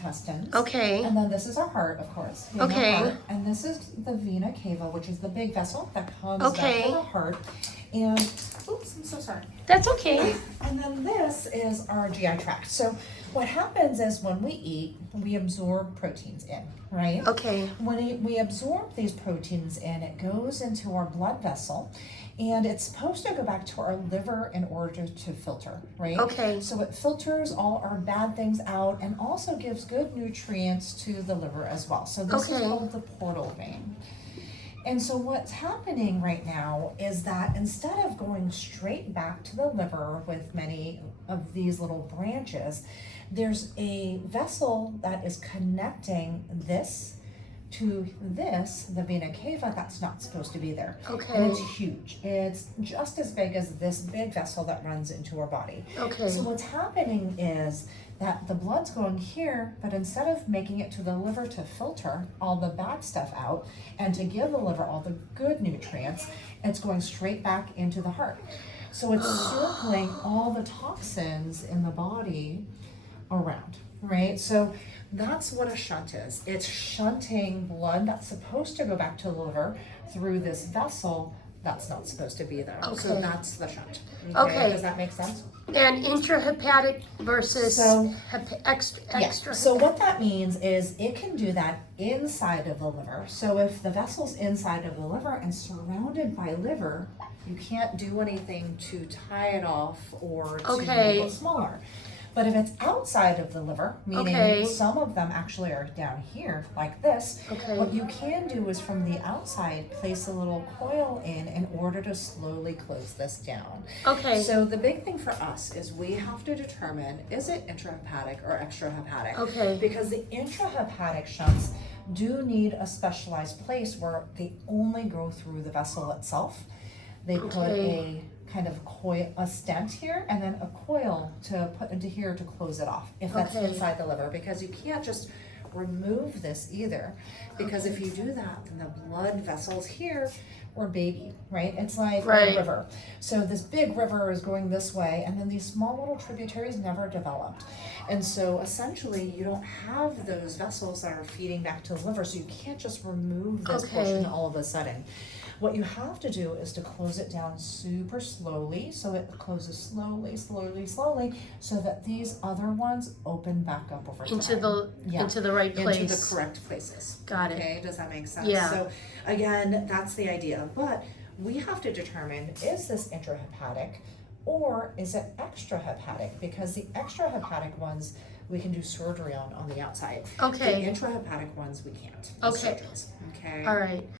intestines. Okay. And then this is our heart, of course. Okay. Heart. And this is the vena cava, which is the big vessel that comes Okay. back to the heart. And, oops, I'm so sorry. That's okay. And then this is our GI tract. So what happens is when we eat, we absorb proteins in, right? Okay. When we absorb these proteins in, it goes into our blood vessel, and it's supposed to go back to our liver in order to filter, right? Okay. So it filters all our bad things out and also gives good nutrients to the liver as well. So this is Okay. called the portal vein. And so what's happening right now is that instead of going straight back to the liver with many of these little branches, there's a vessel that is connecting this to this, the vena cava, that's not supposed to be there. Okay. And it's huge. It's just as big as this big vessel that runs into our body. Okay. So what's happening is that the blood's going here, but instead of making it to the liver to filter all the bad stuff out and to give the liver all the good nutrients, it's going straight back into the heart. So it's circling all the toxins in the body around, right? So that's what a shunt is. It's shunting blood that's supposed to go back to the liver through this vessel that's not supposed to be there. So Okay. that's the shunt. Okay. Does that make sense? And intrahepatic versus So- extra. Yeah. So what that means is it can do that inside of the liver. So if the vessel's inside of the liver and surrounded by liver, you can't do anything to tie it off or to Okay. make it smaller. But if it's outside of the liver, meaning Okay. some of them actually are down here like this, Okay. what you can do is from the outside place a little coil in order to slowly close this down. Okay. So the big thing for us is we have to determine, is it intrahepatic or extrahepatic? Okay. Because the intrahepatic shunts do need a specialized place where they only go through the vessel itself. They put Okay. a kind of coil, a stent here, and then a coil to put into here to close it off, if that's Okay. inside the liver, because you can't just remove this either, because if you do that, then the blood vessels here were baby, right? It's like Right. a river. So this big river is going this way, and then these small little tributaries never developed. And so essentially you don't have those vessels that are feeding back to the liver, so you can't just remove this Okay. portion all of a sudden. What you have to do is to close it down super slowly, so it closes slowly, slowly, slowly, so that these other ones open back up over time. Into the right place. Into the correct places. Got it. Okay, does that make sense? Yeah. So again, that's the idea. But we have to determine, is this intrahepatic or is it extrahepatic? Because the extrahepatic ones we can do surgery on the outside. Okay. The intrahepatic ones we can't. Okay. Surgeons. Okay. All right.